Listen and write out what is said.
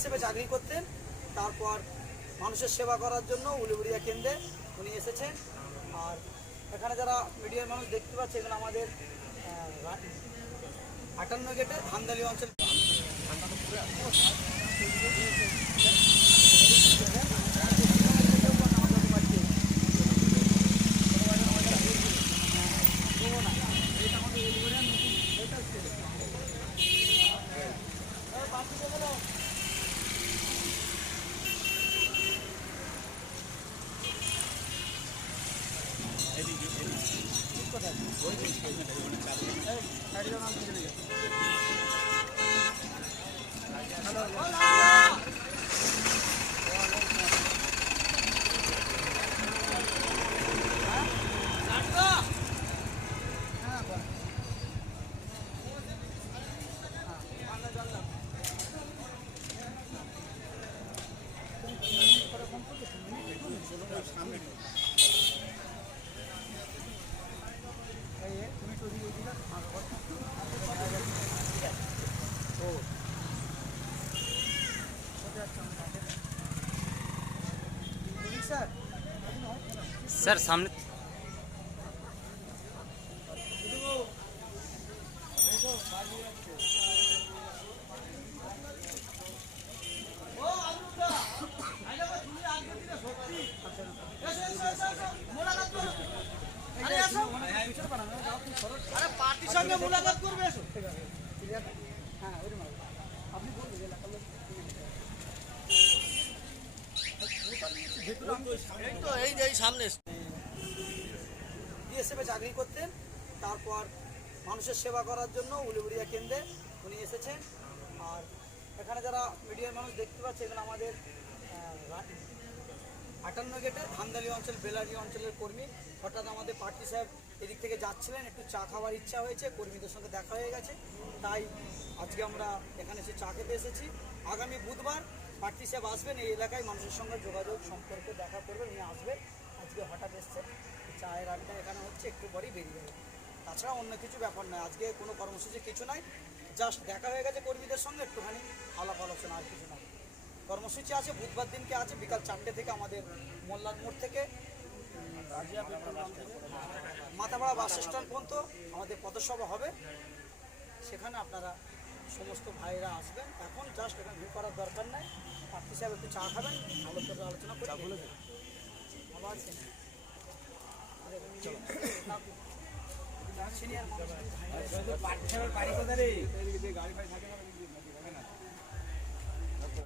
বিএসএফে চাকরি করতেন। তারপর মানুষের সেবা করার জন্য উলুবেড়িয়া কেন্দ্রে উনি এসেছেন। আর এখানে যারা মিডিয়ার মানুষ দেখতে পাচ্ছে, এখানে আমাদের 58 গেটে ধানদালি অঞ্চল স্যার সামনে পার্টির সঙ্গে মোলাকাত করবে। হ্যাঁ, আপনি বিএসএফে চাকরি করতেন। তারপর মানুষের সেবা করার জন্য উলুবেড়িয়া কেন্দ্রে উনি এসেছেন। আর এখানে যারা মিডিয়ার মানুষ দেখতে পাচ্ছে, এখানে আমাদের 58 গেটে ধানদালি অঞ্চল বেলারি অঞ্চলের কর্মী। হঠাৎ আমাদের পার্টি সাহেব এদিক থেকে যাচ্ছিলেন, একটু চা খাওয়ার ইচ্ছা হয়েছে, কর্মীদের সঙ্গে দেখা হয়ে গেছে, তাই আজকে আমরা এখানে এসে চা খেতে এসেছি। আগামী বুধবার পার্টি সাহেব আসবেন, এই এলাকায় মানুষের সঙ্গে যোগাযোগ সম্পর্ক দেখা করবেন, উনি আসবেন। আজকে হঠাৎ এসছে, চায়ের আড্ডা এখানে হচ্ছে, একটু পরেই বেরিয়ে যাবে। তাছাড়া অন্য কিছু ব্যাপার নয়, আজকে কোনো কর্মসূচি কিছু নাই, জাস্ট দেখা হয়ে গেছে কর্মীদের সঙ্গে, একটুখানি আলাপ আলোচনা, আর কিছু নয়। কর্মসূচি আছে বুধবার দিনকে আছে, বিকাল 4টে থেকে আমাদের মোল্লাদ মোড় থেকে মাথাপাড়া বাস স্ট্যান্ড পর্যন্ত আমাদের পথসভা হবে। সেখানে আপনারা সমস্ত ভাইরা আসবেন। এখন জাস্ট এখানে ভিড় করার দরকার নাই, পার্টি সাহেব একটু চা খাবেন, আলোচনা করে আবার সিনিয়র মানুষ গাড়ি